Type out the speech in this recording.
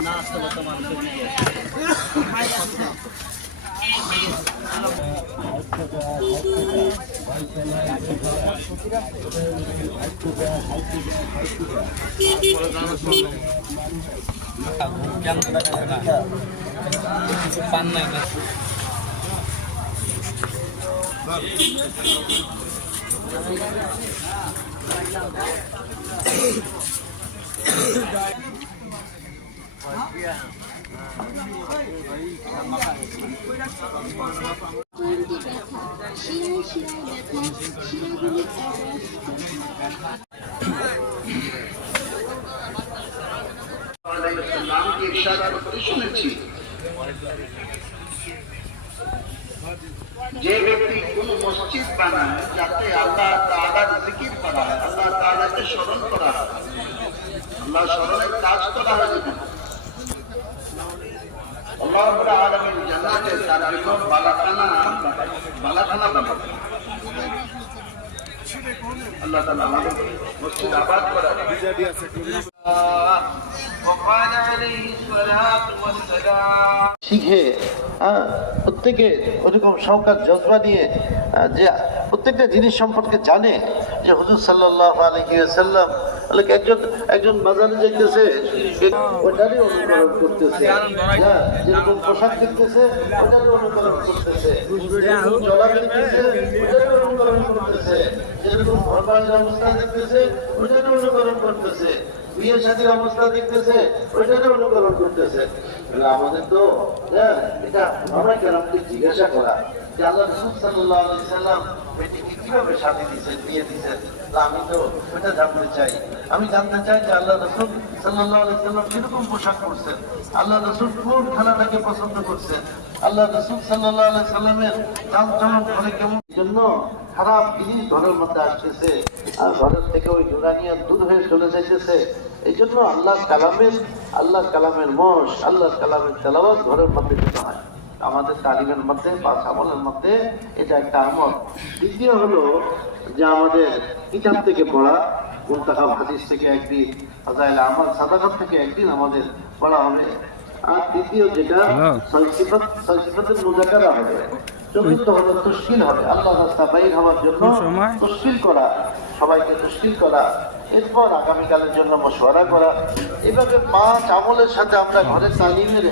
না আসতে বর্তমান পান নাই না জয়েন্টে ব্যথা। শিরায় শিরায় ব্যথা শুনেছি যে ব্যক্তি কোন মসজিদ বানায় যাতে আল্লাহ তাআলার জিকির করা হয়, আল্লাহ তাআলাকে স্মরণ করা হয়। আল্লাহ স্মরণের কাজ করা হয় আল্লাহ রাব্বুল আল্লাহ শিখে হ্যাঁ, প্রত্যেকে ওরকম শওকাত জজবা দিয়ে যে প্রত্যেকটা জিনিস সম্পর্কে জানে, যে হুজুর সাল্লাহ আলহিউসাল্লাম একজন বাজারে যেতেছে ওটারই অনুকরণ করতেছে। যেরকম পোশাক দেখতেছে, ওটারই অনুকরণ করতেছে। বিয়ে শাদীর অবস্থা দেখতেছে ওইটাকে অনুকরণ করতেছে। আমাদের তো হ্যাঁ এটা আমরা কেন জিজ্ঞাসা করা? যে আল্লাহ রসুল সাল্লাহ সাল্লাম কীভাবে শাদী দিচ্ছেন বিয়ে দিচ্ছেন আমি তো ওটা জানতে চাই। আমি জানতে চাই যে আল্লাহ রসুল সাল্লাম কীরকম পোশাক করছেন আল্লাহ রসুল কোন খেলাটাকে পছন্দ করছেন? আল্লাহ রসুল সাল্লাহ সাল্লামের চাল চলন করে কেমন? জন্য খারাপ জিনিস ঘরের মধ্যে আসতেছে, আর ঘরের থেকে ওই নুরানিয়া দূর হয়ে চলে যাইতেছে। এই জন্য আল্লাহ কালামের আল্লাহ কালামের মশ আল্লাহ কালামের তেলাওয়াত ঘরের মধ্যে হয়। আমাদের তালিমের মধ্যে বা আমলের মধ্যে এটা একটা আমল। দ্বিতীয় হলো যে আমাদের কিতাব থেকে পড়া মুন্তাকাব হাদিস থেকে একদিন ফাজাইল আমার সাদাকাত থেকে একদিন আমাদের পড়া হবে। আর তৃতীয় যেটা সৈসিফত সৈসিফতের মুজাকারা হবে। চতুর্থ হলো তশকিল হবে। আল্লাহ রাস্তা বাইর হওয়ার জন্য তশকিল করা। সবাইকে তশকিল করা। এরপর আগামীকালের জন্য মশওয়ারা করা। এভাবে পাঁচ আমলের সাথে আমরা ঘরের তালিমের